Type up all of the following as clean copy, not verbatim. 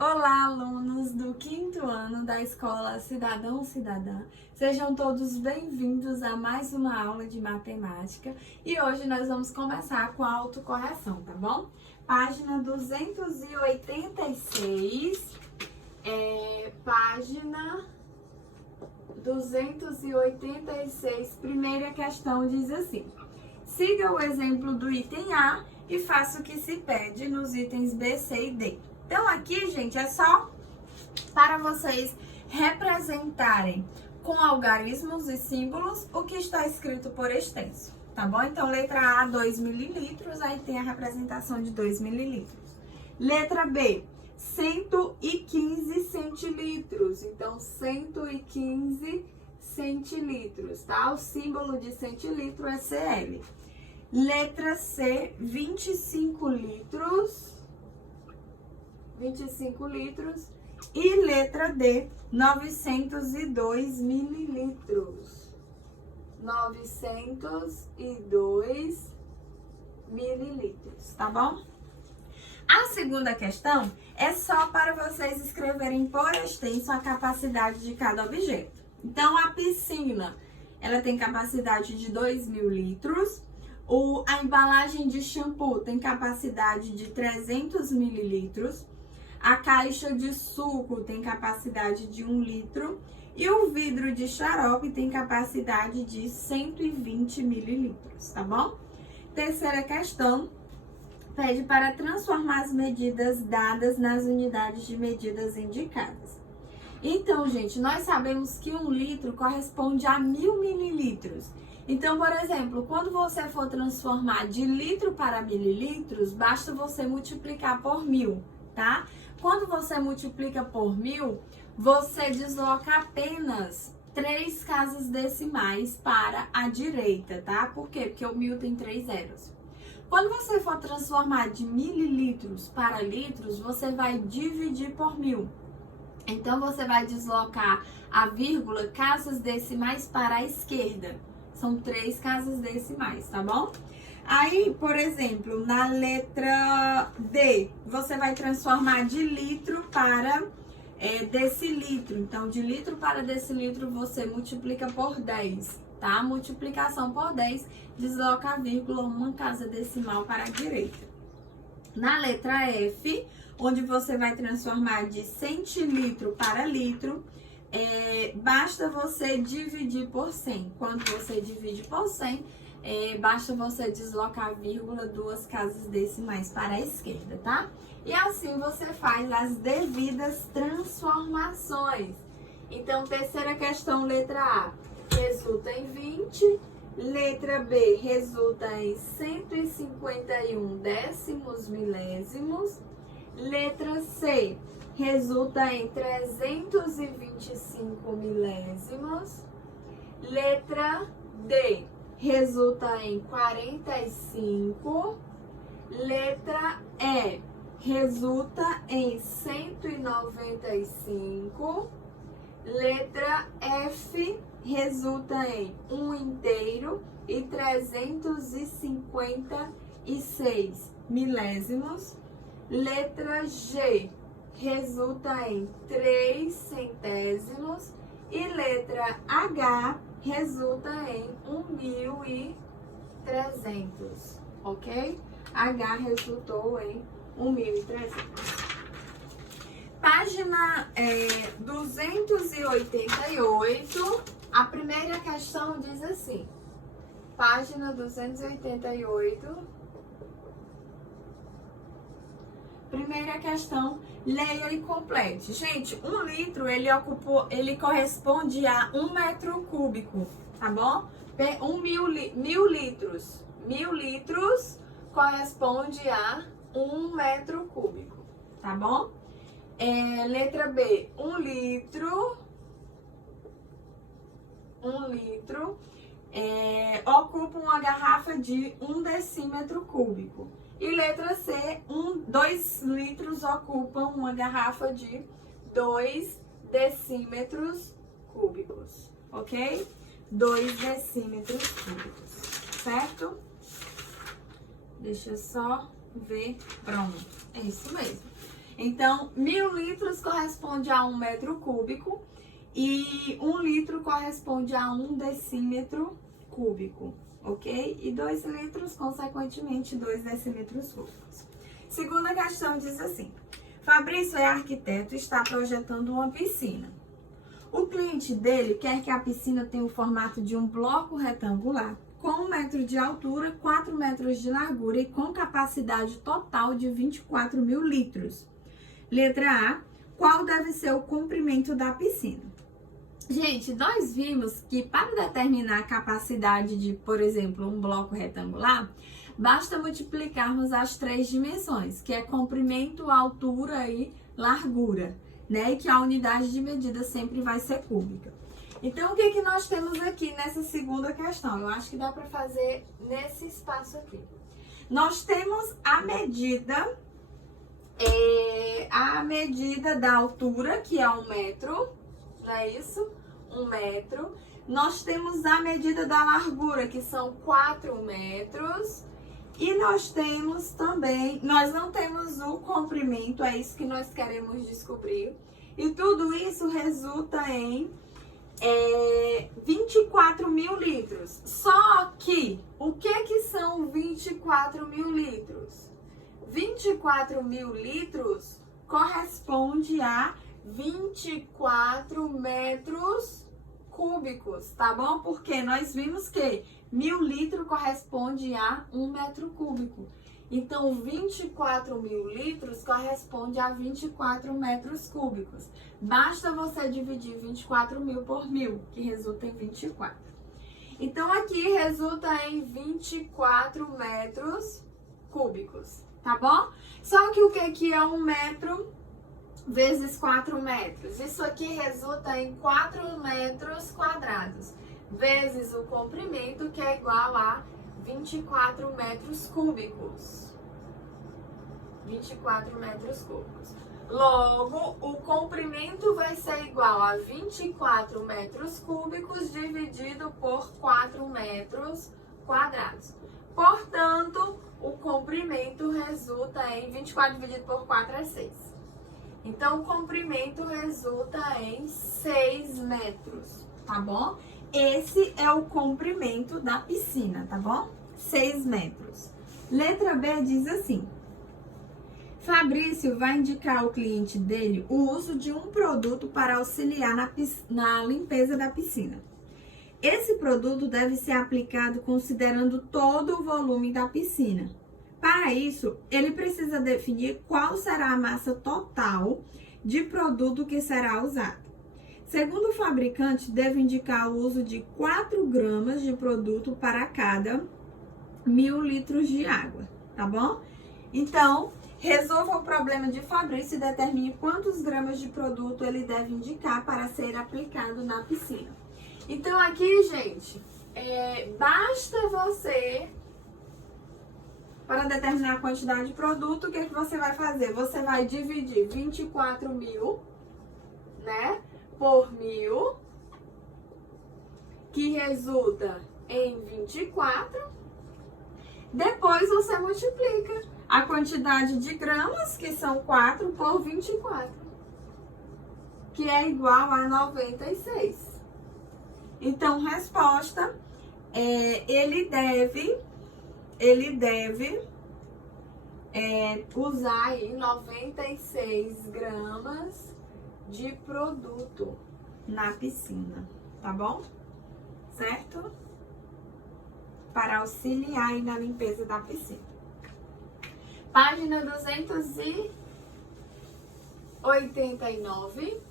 Olá, alunos do quinto ano da Escola Cidadão Cidadã. Sejam todos bem-vindos a mais uma aula de matemática e hoje nós vamos começar com a autocorreção, tá bom? Página 286, página 286, primeira questão diz assim: siga o exemplo do item A e faça o que se pede nos itens B, C e D. Então aqui, gente, é só para vocês representarem com algarismos e símbolos o que está escrito por extenso, tá bom? Então, letra A, 2 mililitros, aí tem a representação de 2 mililitros. Letra B, 115 centilitros, então 115 centilitros, tá? O símbolo de centilitro é CL. Letra C, 25 litros. E letra D, 902 mililitros. 902 mililitros, tá bom? A segunda questão é só para vocês escreverem por extenso a capacidade de cada objeto. Então, a piscina, ela tem capacidade de 2.000 litros. A embalagem de shampoo tem capacidade de 300 mililitros. A caixa de suco tem capacidade de 1 litro e o vidro de xarope tem capacidade de 120 mililitros, tá bom? Terceira questão, pede para transformar as medidas dadas nas unidades de medidas indicadas. Então, gente, nós sabemos que 1 litro corresponde a 1.000 mililitros. Então, por exemplo, quando você for transformar de litro para mililitros, basta você multiplicar por 1.000, tá? Quando você multiplica por 1.000, você desloca apenas 3 casas decimais para a direita, tá? Por quê? Porque o 1.000 tem 3 zeros. Quando você for transformar de mililitros para litros, você vai dividir por 1.000. Então, você vai deslocar a vírgula casas decimais para a esquerda. São 3 casas decimais, tá bom? Aí, por exemplo, na letra D, você vai transformar de litro para decilitro. Então, de litro para decilitro, você multiplica por 10, tá? Multiplicação por 10, desloca a vírgula uma casa decimal para a direita. Na letra F, onde você vai transformar de centilitro para litro, basta você dividir por 100. Quando você divide por 100, basta você deslocar a vírgula 2 casas decimais para a esquerda, tá? E assim você faz as devidas transformações. Então, terceira questão, letra A, resulta em 20. Letra B, resulta em 151 décimos milésimos. Letra C, resulta em 325 milésimos. Letra D, resulta em 45. Letra E, resulta em 195. Letra F, resulta em 1 inteiro e 356 milésimos. Letra G, resulta em 3 centésimos. E letra H, resulta em 1.300, ok? H resultou em 1.300. Página 288, a primeira questão diz assim, página 288, primeira questão, leia e complete. Gente, 1 litro, ele corresponde a 1 metro cúbico, tá bom? 1.000 litros. 1.000 litros corresponde a 1 metro cúbico, tá bom? Letra B, 1 litro. 1 litro ocupa uma garrafa de 1 decímetro cúbico. E letra C, 2 litros ocupam uma garrafa de 2 decímetros cúbicos, ok? 2 decímetros cúbicos, certo? Deixa eu só ver, pronto, é isso mesmo. Então, 1.000 litros corresponde a 1 metro cúbico e 1 litro corresponde a 1 decímetro cúbico, ok? E 2 litros, consequentemente, 2 decímetros cúbicos. Segunda questão diz assim: Fabrício é arquiteto e está projetando uma piscina. O cliente dele quer que a piscina tenha o formato de um bloco retangular, com 1 metro de altura, 4 metros de largura e com capacidade total de 24.000 litros. Letra A, qual deve ser o comprimento da piscina? Gente, nós vimos que para determinar a capacidade de, por exemplo, um bloco retangular, basta multiplicarmos as 3 dimensões, que é comprimento, altura e largura, né? E que a unidade de medida sempre vai ser cúbica. Então, o que nós temos aqui nessa segunda questão? Eu acho que dá para fazer nesse espaço aqui. Nós temos a medida da altura, que é 1 metro, não é isso? 1 metro. Nós temos a medida da largura, que são 4 metros. E nós temos também, nós não temos o comprimento, é isso que nós queremos descobrir. E tudo isso resulta em 24.000 litros. Só que, o que são 24.000 litros? 24.000 litros corresponde a 24 metros cúbicos, tá bom? Porque nós vimos que 1.000 litros corresponde a 1 metro cúbico. Então, 24.000 litros corresponde a 24 metros cúbicos. Basta você dividir 24.000 por 1.000, que resulta em 24. Então, aqui resulta em 24 metros cúbicos, tá bom? Só que o que é 1 metro vezes 4 metros? Isso aqui resulta em 4 metros quadrados, vezes o comprimento, que é igual a 24 metros cúbicos. 24 metros cúbicos. Logo, o comprimento vai ser igual a 24 metros cúbicos dividido por 4 metros quadrados. Portanto, o comprimento resulta em 24 dividido por 4 é 6. Então, o comprimento resulta em 6 metros, tá bom? Esse é o comprimento da piscina, tá bom? 6 metros. Letra B diz assim: Fabrício vai indicar ao cliente dele o uso de um produto para auxiliar na limpeza da piscina. Esse produto deve ser aplicado considerando todo o volume da piscina. Para isso, ele precisa definir qual será a massa total de produto que será usado. Segundo o fabricante, deve indicar o uso de 4 gramas de produto para cada 1.000 litros de água, tá bom? Então, resolva o problema de Fabrício e determine quantos gramas de produto ele deve indicar para ser aplicado na piscina. Então, aqui, gente, basta você, para determinar a quantidade de produto, o que você vai fazer? Você vai dividir 24.000, né, por 1.000, que resulta em 24. Depois você multiplica a quantidade de gramas, que são 4, por 24, que é igual a 96. Então, resposta, ele deve usar aí 96 gramas de produto na piscina, tá bom? Certo? Para auxiliar aí na limpeza da piscina. Página 289.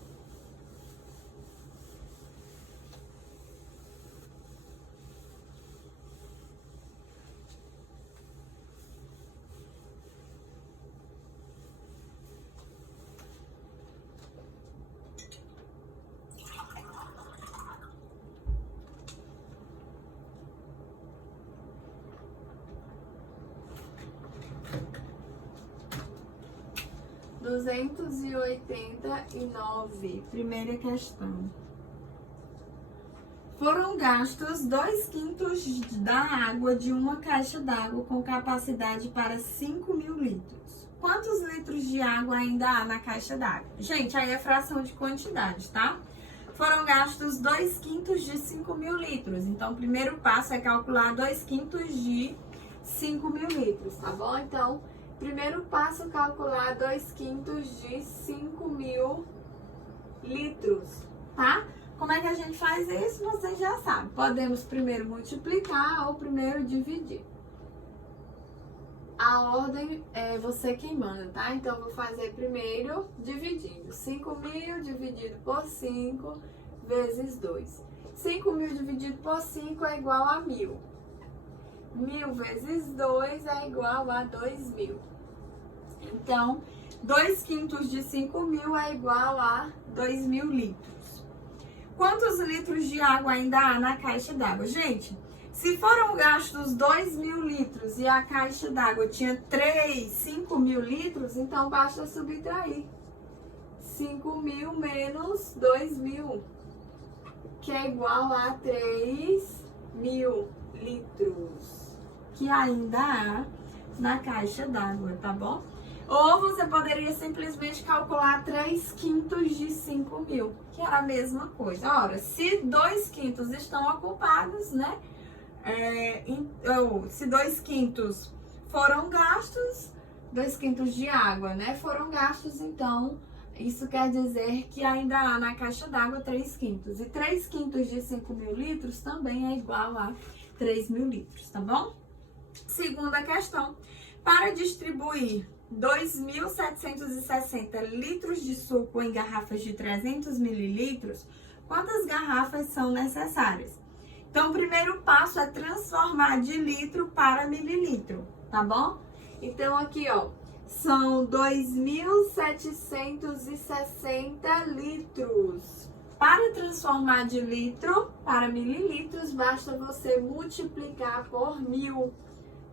Primeira questão. Foram gastos 2/5 da água de uma caixa d'água com capacidade para 5.000 litros. quantos litros de água ainda há na caixa d'água? Gente, aí é fração de quantidade, tá? Foram gastos 2/5 de 5.000 litros. Então, o primeiro passo é calcular 2/5 de 5.000 litros, tá bom? Então, primeiro passo, calcular 2/5 de 5.000 litros, tá? Como é que a gente faz isso? Vocês já sabem. Podemos primeiro multiplicar ou primeiro dividir. A ordem é você quem manda, tá? Então, eu vou fazer primeiro dividindo. 5.000 dividido por 5 vezes 2. 5.000 dividido por 5 é igual a 1.000. 1.000 vezes 2 é igual a 2.000. Então, 2/5 de 5.000 é igual a 2.000 litros. Quantos litros de água ainda há na caixa d'água? Gente, se foram gastos 2.000 litros e a caixa d'água tinha 5.000 litros, então basta subtrair 5.000 menos 2.000, que é igual a 3.000 litros, que ainda há na caixa d'água, tá bom? Ou você poderia simplesmente calcular 3/5 de 5.000, que é a mesma coisa. Ora, se 2/5 estão ocupados, né? Se 2/5 foram gastos, 2/5 de água, né? Foram gastos, então isso quer dizer que ainda há na caixa d'água 3/5. E 3/5 de 5.000 litros também é igual a 3.000 litros, tá bom? Segunda questão. Para distribuir 2.760 litros de suco em garrafas de 300 mililitros, quantas garrafas são necessárias? Então, o primeiro passo é transformar de litro para mililitro, tá bom? Então, aqui, ó, são 2.760 litros. Para transformar de litro para mililitros, basta você multiplicar por 1.000,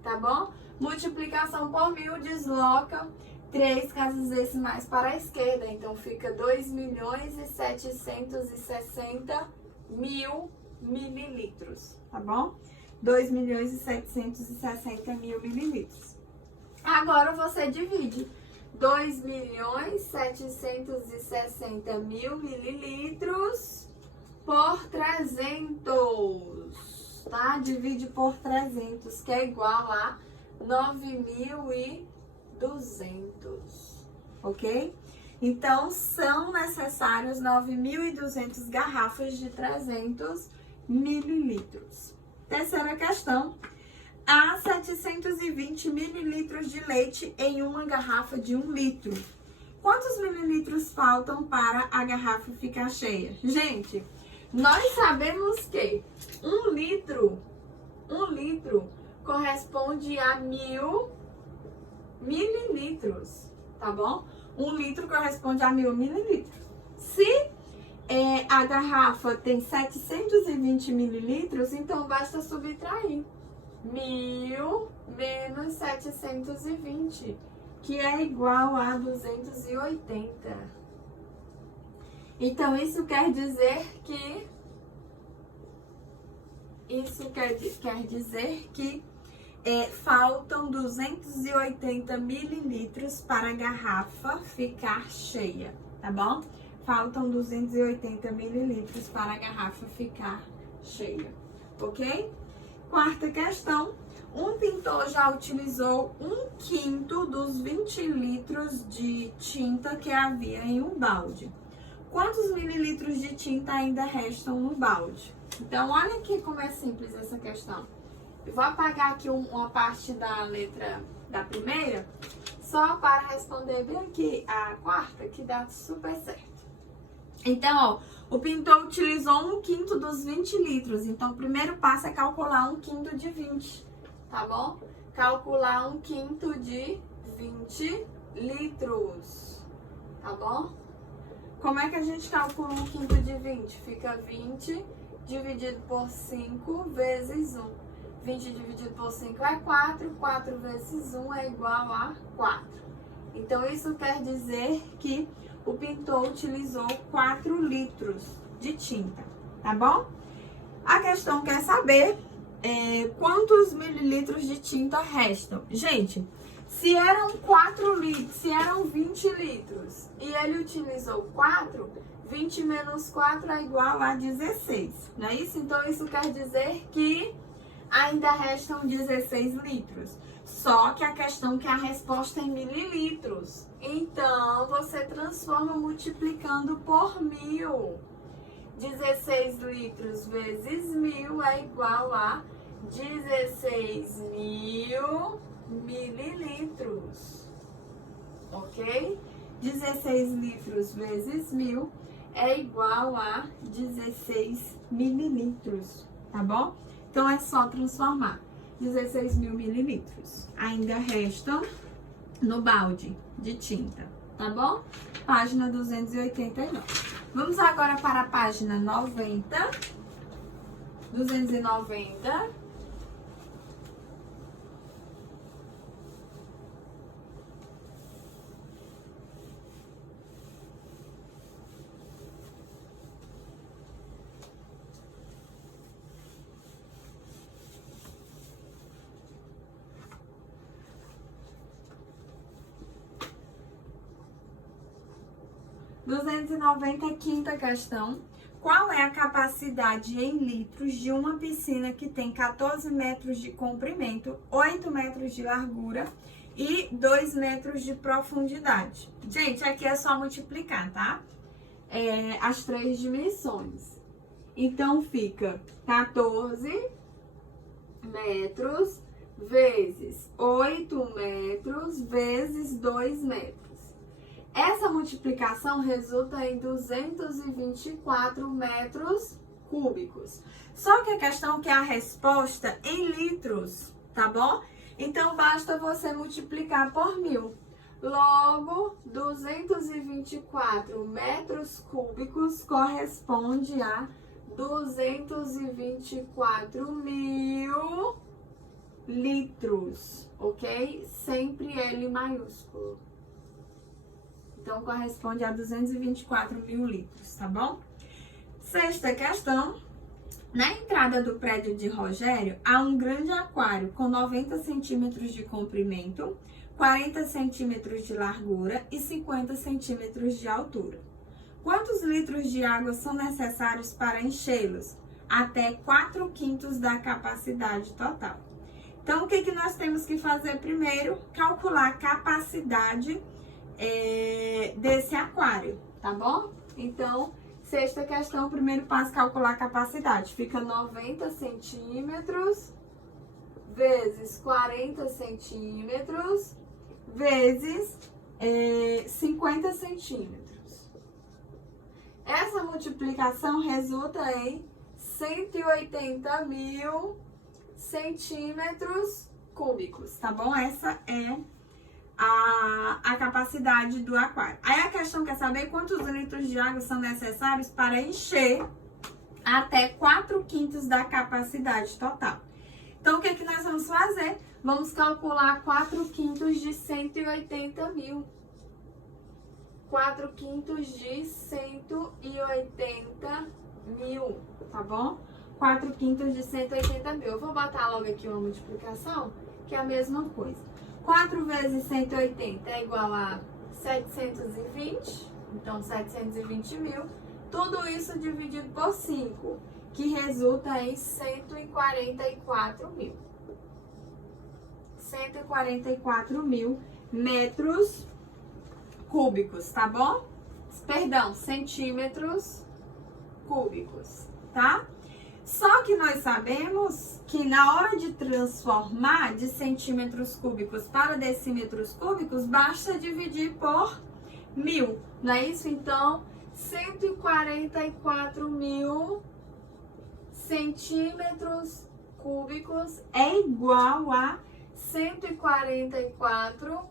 tá bom? Multiplicação por 1.000 desloca 3 casas decimais para a esquerda. Então, fica 2.760.000 mililitros, tá bom? 2.760.000 mililitros. Agora, você divide 2.760.000 mililitros por 300, tá? Divide por 300, que é igual a 9.200, ok? Então, são necessários 9.200 garrafas de 300 mililitros. Terceira questão. Há 720 mililitros de leite em uma garrafa de 1 litro. Quantos mililitros faltam para a garrafa ficar cheia? Gente, nós sabemos que 1 litro corresponde a 1.000 mililitros, tá bom? 1 litro corresponde a 1.000 mililitros. Se a garrafa tem 720 mililitros, então basta subtrair 1.000 menos 720, que é igual a 280. Então, isso quer dizer que faltam 280 mililitros para a garrafa ficar cheia, tá bom? Faltam 280 mililitros para a garrafa ficar cheia, ok? Quarta questão. Um pintor já utilizou 1/5 dos 20 litros de tinta que havia em um balde. Quantos mililitros de tinta ainda restam no balde? Então, olha aqui como é simples essa questão. Eu vou apagar aqui uma parte da letra da primeira, só para responder bem aqui a quarta, que dá super certo. Então, ó, o pintor utilizou 1/5 dos 20 litros. Então, o primeiro passo é calcular 1/5 de 20, tá bom? Calcular 1/5 de 20 litros, tá bom? Como é que a gente calcula 1/5 de 20? Fica 20 dividido por 5 vezes 1. 20 dividido por 5 é 4. 4 vezes 1 é igual a 4. Então, isso quer dizer que o pintor utilizou 4 litros de tinta, tá bom? A questão quer saber quantos mililitros de tinta restam. Gente, Se eram 4 litros, se eram 20 litros e ele utilizou 4, 20 menos 4 é igual a 16, não é isso? Então, isso quer dizer que ainda restam 16 litros. Só que a questão é que a resposta é em mililitros. Então, você transforma multiplicando por 1000. 16 litros vezes 1000 é igual a 16.000 mililitros. Ok? 16 litros vezes 1000 é igual a 16 mililitros. Tá bom? Então, é só transformar. 16.000 mililitros. Ainda restam no balde de tinta, tá bom? Página 289. Vamos agora para a página 90. 290. Quinta questão. Qual é a capacidade em litros de uma piscina que tem 14 metros de comprimento, 8 metros de largura e 2 metros de profundidade? Gente, aqui é só multiplicar, tá? As 3 dimensões. Então, fica 14 metros vezes 8 metros vezes 2 metros. Essa multiplicação resulta em 224 metros cúbicos. Só que a questão é que a resposta em litros, tá bom? Então, basta você multiplicar por 1000. Logo, 224 metros cúbicos corresponde a 224.000 litros, ok? Sempre L maiúsculo. Então, corresponde a 224.000 litros, tá bom? Sexta questão. Na entrada do prédio de Rogério, há um grande aquário com 90 centímetros de comprimento, 40 centímetros de largura e 50 centímetros de altura. Quantos litros de água são necessários para enchê-los? Até 4/5 da capacidade total. Então, o que nós temos que fazer primeiro? Calcular a capacidade desse aquário, tá bom? Então, sexta questão, primeiro passo, calcular a capacidade. Fica 90 centímetros vezes 40 centímetros vezes 50 centímetros. Essa multiplicação resulta em 180.000 centímetros cúbicos, tá bom? Essa é a capacidade do aquário. Aí a questão quer saber quantos litros de água são necessários para encher até 4/5 da capacidade total. Então, o que nós vamos fazer? Vamos calcular 4/5 de 180.000. 4/5 de 180.000, tá bom? 4/5 de 180.000. Eu vou botar logo aqui uma multiplicação, que é a mesma coisa. 4 vezes 180 é igual a 720, então 720.000. Tudo isso dividido por 5, que resulta em 144.000. 144.000 metros cúbicos, tá bom? Perdão, centímetros cúbicos, tá? Só que nós sabemos que na hora de transformar de centímetros cúbicos para decímetros cúbicos, basta dividir por 1000, não é isso? Então, 144.000 centímetros cúbicos é igual a 144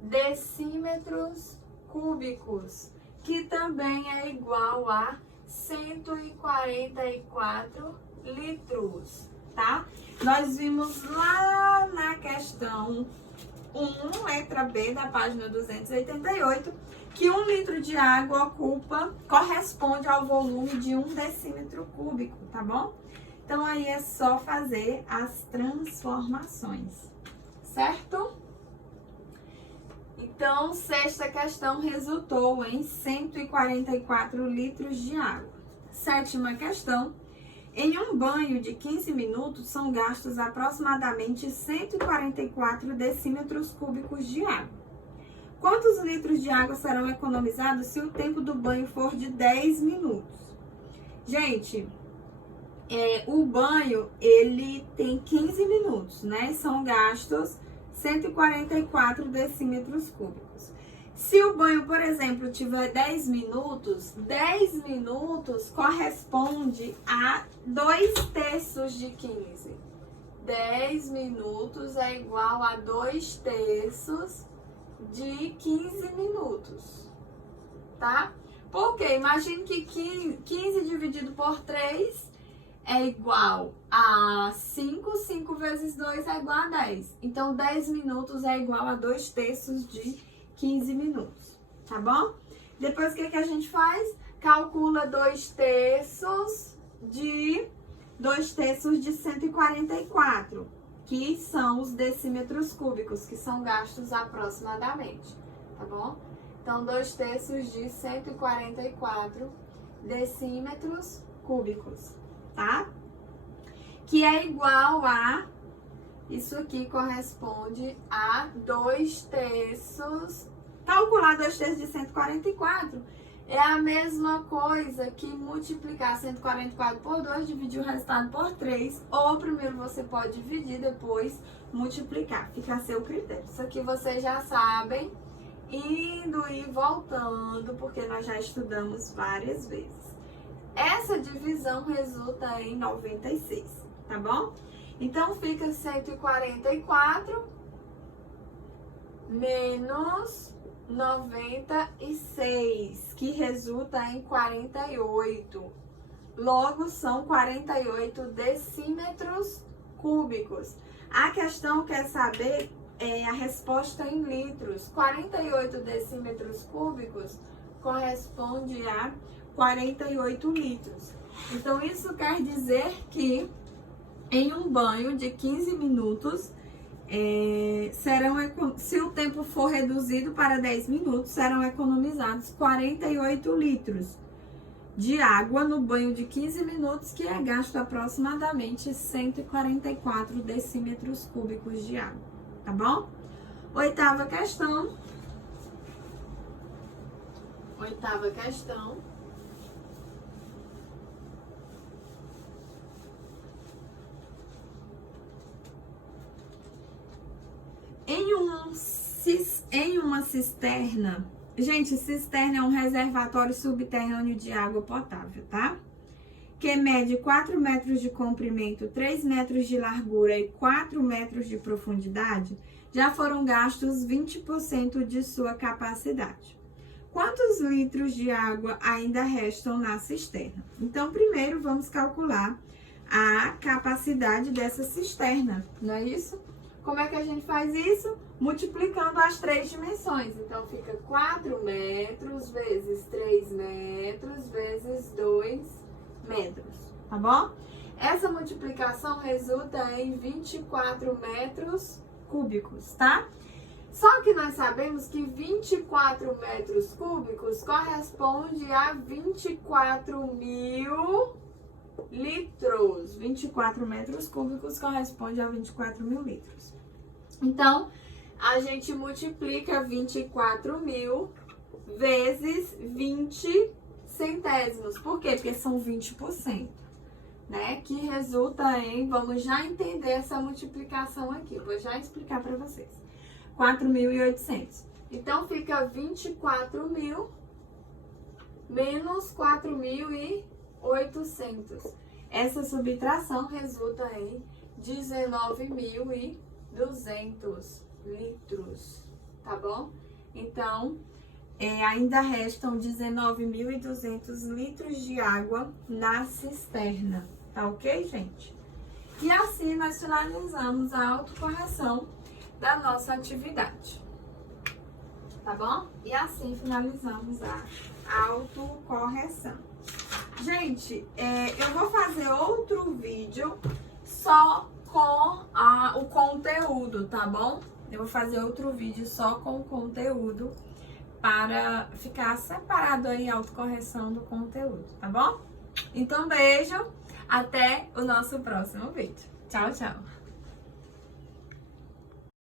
decímetros cúbicos, que também é igual a 144 litros, tá? Nós vimos lá na questão 1, letra B, da página 288, que 1 litro de água corresponde ao volume de 1 decímetro cúbico, tá bom? Então, aí é só fazer as transformações, certo? Então, sexta questão resultou em 144 litros de água. Sétima questão. Em um banho de 15 minutos, são gastos aproximadamente 144 decímetros cúbicos de água. Quantos litros de água serão economizados se o tempo do banho for de 10 minutos? Gente, o banho, ele tem 15 minutos, né? São gastos 144 decímetros cúbicos. Se o banho, por exemplo, tiver 10 minutos corresponde a 2/3 de 15. 10 minutos é igual a 2/3 de 15 minutos, tá? Porque imagine que 15 dividido por 3 é igual a 5, 5 vezes 2 é igual a 10. Então, 10 minutos é igual a 2/3 de 15 minutos, tá bom? Depois, o que a gente faz? Calcula 2/3 de 144, que são os decímetros cúbicos, que são gastos aproximadamente, tá bom? Então, 2/3 de 144 decímetros cúbicos, tá? Que é igual a... Isso aqui corresponde a 2/3. Calcular 2/3 de 144 é a mesma coisa que multiplicar 144 por 2, dividir o resultado por 3. Ou primeiro você pode dividir, depois multiplicar. Fica a seu critério. Isso aqui vocês já sabem, indo e voltando, porque nós já estudamos várias vezes. Essa divisão resulta em 96, tá bom? Então, fica 144 menos 96, que resulta em 48. Logo, são 48 decímetros cúbicos. A questão quer saber a resposta em litros. 48 decímetros cúbicos corresponde a 48 litros. Então, isso quer dizer que em um banho de 15 minutos, se o tempo for reduzido para 10 minutos, serão economizados 48 litros de água no banho de 15 minutos, que é gasto aproximadamente 144 decímetros cúbicos de água, tá bom? Oitava questão. Em uma cisterna, gente, cisterna é um reservatório subterrâneo de água potável, tá? Que mede 4 metros de comprimento, 3 metros de largura e 4 metros de profundidade, já foram gastos 20% de sua capacidade. Quantos litros de água ainda restam na cisterna? Então, primeiro vamos calcular a capacidade dessa cisterna, não é isso? Como é que a gente faz isso? Multiplicando as 3 dimensões. Então, fica 4 metros vezes 3 metros vezes 2 metros, tá bom? Essa multiplicação resulta em 24 metros cúbicos, tá? Só que nós sabemos que 24 metros cúbicos corresponde a 24.000 litros. 24 metros cúbicos corresponde a 24.000 litros. Então, a gente multiplica 24.000 vezes 20 centésimos. Por quê? Porque são 20%, né? Que resulta em... Vamos já entender essa multiplicação aqui. Eu vou já explicar para vocês. 4.800. Então, fica 24.000 menos 4.800. Essa subtração resulta em 19.200 litros, tá bom? Então, ainda restam 19.200 litros de água na cisterna, tá ok, gente? E assim nós finalizamos a autocorreção da nossa atividade, tá bom? E assim finalizamos a autocorreção. Gente, eu vou fazer outro vídeo só com o conteúdo, tá bom? Eu vou fazer outro vídeo só com conteúdo para ficar separado aí a autocorreção do conteúdo, tá bom? Então, beijo, até o nosso próximo vídeo. Tchau, tchau!